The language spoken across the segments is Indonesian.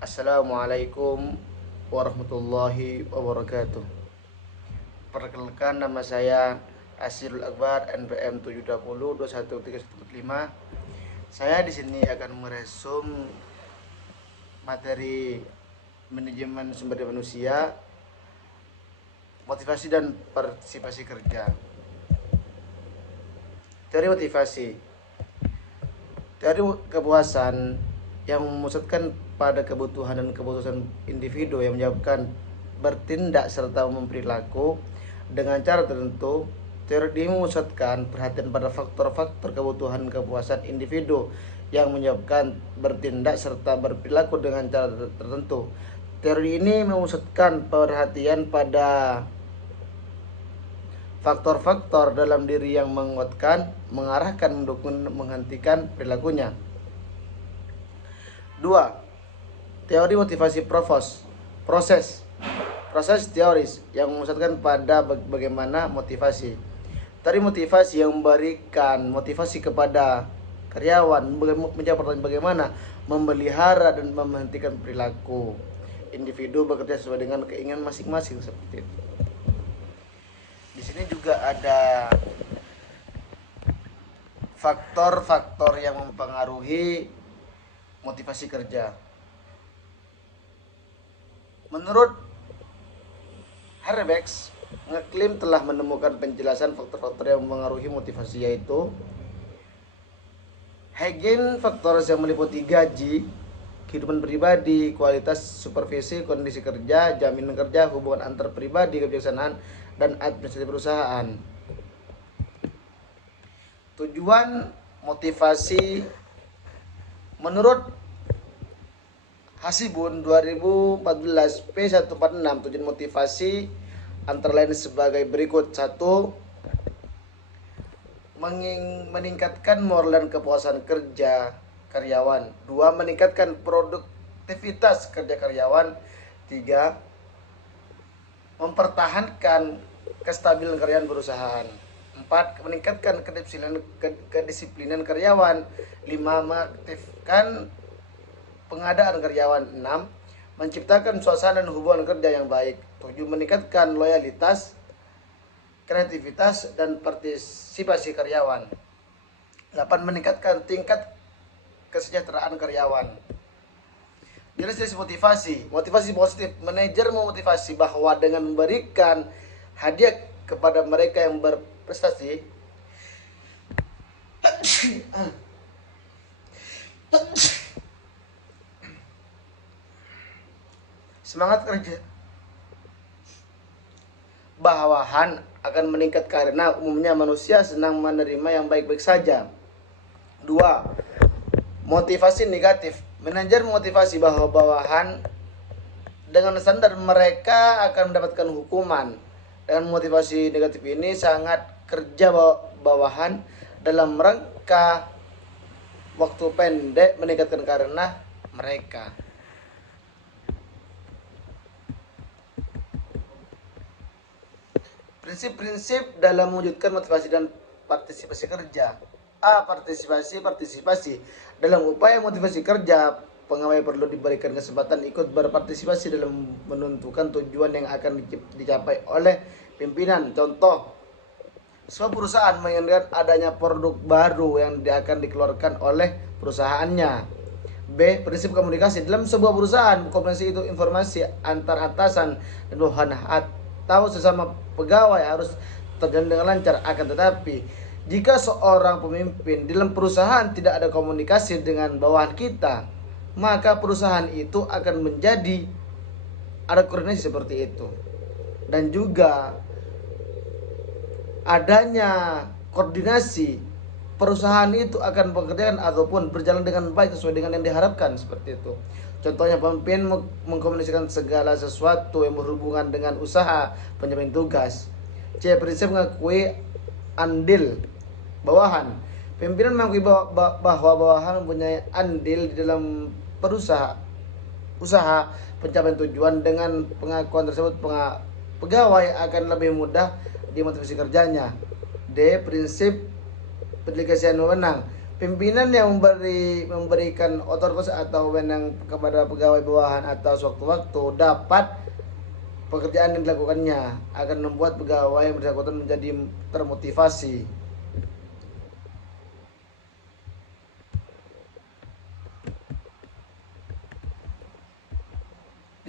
Assalamualaikum warahmatullahi wabarakatuh. Perkenalkan, nama saya Asirul Akbar, NPM 720213145. Saya di sini akan meresum materi manajemen sumber daya manusia, motivasi dan partisipasi kerja. Teori motivasi. Teori kepuasan yang memusatkan pada kebutuhan dan keputusan individu yang menyebabkan bertindak serta memperilaku dengan cara tertentu. Teori ini memusatkan perhatian pada faktor-faktor kebutuhan dan kepuasan individu yang menyebabkan bertindak serta berperilaku dengan cara tertentu. Teori ini memusatkan perhatian pada faktor-faktor dalam diri yang menguatkan, mengarahkan, mendukung, menghentikan perilakunya. 2. Teori motivasi proses teoris yang memusatkan pada bagaimana motivasi. Teori motivasi yang memberikan motivasi kepada karyawan menjawab pertanyaan bagaimana memelihara dan menghentikan perilaku individu bekerja sesuai dengan keinginan masing-masing, seperti itu. Di sini juga ada faktor-faktor yang mempengaruhi motivasi kerja. Menurut Herbex, ngeklaim telah menemukan penjelasan faktor-faktor yang mempengaruhi motivasi, yaitu Hegel faktor yang meliputi gaji, kehidupan pribadi, kualitas supervisi, kondisi kerja, jaminan kerja, hubungan antar pribadi, kebijaksanaan, dan administrasi perusahaan. Tujuan motivasi menurut Hasibun 2014 P146, tujuan motivasi antara lain sebagai berikut. 1. Meningkatkan moral dan kepuasan kerja karyawan. 2. Meningkatkan produktivitas kerja karyawan. 3. Mempertahankan kestabilan karyawan perusahaan. 4. Meningkatkan kedisiplinan karyawan. 5. Mengaktifkan pengadaan karyawan. 6. Menciptakan suasana dan hubungan kerja yang baik. 7. Meningkatkan loyalitas, kreativitas, dan partisipasi karyawan. 8. Meningkatkan tingkat kesejahteraan karyawan. Jenis motivasi positif. Manajer memotivasi bahwa dengan memberikan hadiah kepada mereka yang berprestasi, semangat kerja bawahan akan meningkat karena umumnya manusia senang menerima yang baik-baik saja. 2. Motivasi negatif. Manajer memotivasi bahwa bawahan dengan standar mereka akan mendapatkan hukuman. Dengan motivasi negatif ini sangat kerja bawahan dalam rangka waktu pendek meningkatkan karena mereka. Prinsip-prinsip dalam mewujudkan motivasi dan partisipasi kerja. A. Partisipasi. Dalam upaya motivasi kerja, pegawai perlu diberikan kesempatan ikut berpartisipasi dalam menentukan tujuan yang akan dicapai oleh pimpinan. Contoh, sebuah perusahaan menginginkan adanya produk baru yang akan dikeluarkan oleh perusahaannya. B. Prinsip komunikasi. Dalam sebuah perusahaan, komunikasi itu informasi antar atasan dan bawahan atau sesama pegawai harus terjalin dengan lancar. Akan tetapi, jika seorang pemimpin di dalam perusahaan tidak ada komunikasi dengan bawahan kita, maka perusahaan itu akan menjadi ada koordinasi seperti itu. Dan juga adanya koordinasi, perusahaan itu akan bekerja ataupun berjalan dengan baik sesuai dengan yang diharapkan, seperti itu. Contohnya, pemimpin mengkomunikasikan segala sesuatu yang berhubungan dengan usaha penyampaian tugas. C. Prinsip mengakui andil bawahan. Pimpinan mengakui bahwa bawahan mempunyai andil di dalam usaha pencapaian tujuan. Dengan pengakuan tersebut, pegawai akan lebih mudah dimotivasi kerjanya. D. Prinsip pendelegasian wewenang. Pimpinan yang memberikan otoritas atau wewenang kepada pegawai bawahan atau sewaktu-waktu dapat pekerjaan yang dilakukannya akan membuat pegawai yang bersangkutan menjadi termotivasi.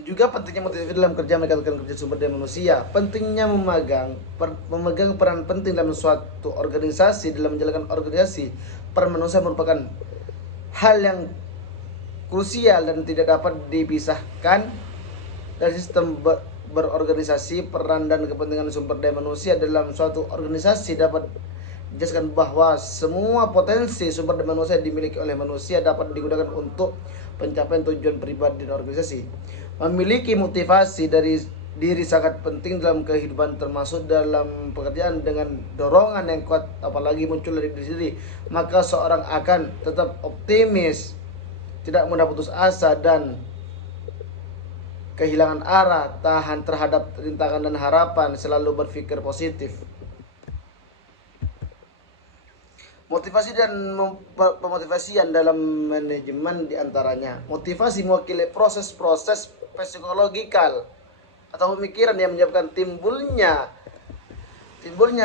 Juga pentingnya motivasi dalam kerja meningkatkan kerja sumber daya manusia. Pentingnya memegang peran penting dalam suatu organisasi. Dalam menjalankan organisasi, peran manusia merupakan hal yang krusial dan tidak dapat dipisahkan dari sistem berorganisasi. Peran dan kepentingan sumber daya manusia dalam suatu organisasi dapat dijelaskan bahwa semua potensi sumber daya manusia dimiliki oleh manusia dapat digunakan untuk pencapaian tujuan pribadi dan organisasi. Memiliki motivasi dari diri sangat penting dalam kehidupan, termasuk dalam pekerjaan. Dengan dorongan yang kuat apalagi muncul dari diri sendiri, maka seorang akan tetap optimis, tidak mudah putus asa dan kehilangan arah, tahan terhadap rintangan dan harapan, selalu berpikir positif. Motivasi dan pemotivasian dalam manajemen diantaranya. Motivasi mewakili proses-proses psikologikal atau pemikiran yang menyebabkan timbulnya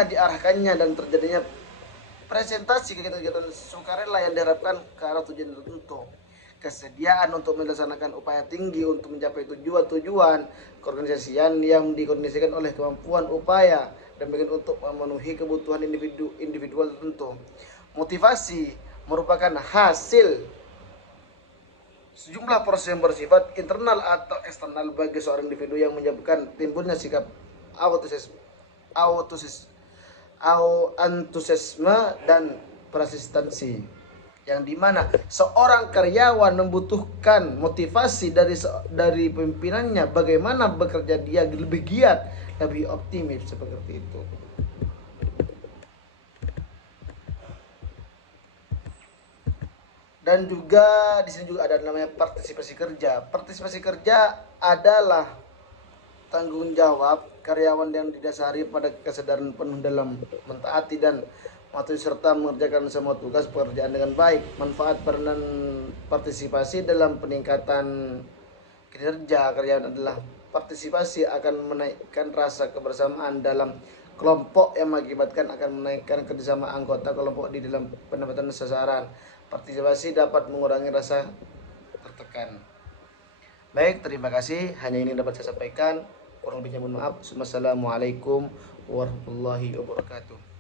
diarahkannya dan terjadinya presentasi kegiatan-kegiatan sukarela yang diharapkan ke arah tujuan tertentu. Kesediaan untuk melaksanakan upaya tinggi untuk mencapai tujuan-tujuan keorganisasian yang dikondisikan oleh kemampuan upaya dan bagian untuk memenuhi kebutuhan individual tertentu. Motivasi merupakan hasil sejumlah proses yang bersifat internal atau eksternal bagi seorang individu yang menyebabkan timbulnya sikap antusiasme dan persistensi, yang dimana seorang karyawan membutuhkan motivasi dari pimpinannya bagaimana bekerja dia lebih giat, lebih optimis, seperti itu. Dan juga di sini juga ada namanya partisipasi kerja. Partisipasi kerja adalah tanggung jawab karyawan yang didasari pada kesadaran penuh dalam mentaati dan mematuhi serta mengerjakan semua tugas pekerjaan dengan baik. Manfaat peranan partisipasi dalam peningkatan kinerja karyawan adalah partisipasi akan menaikkan rasa kebersamaan dalam kelompok yang mengakibatkan akan menaikkan kerjasama anggota kelompok di dalam pendapatan sasaran. Partisipasi dapat mengurangi rasa tertekan. Baik, terima kasih. Hanya ini yang dapat saya sampaikan. Kurang lebihnya mohon maaf. Wassalamualaikum warahmatullahi wabarakatuh.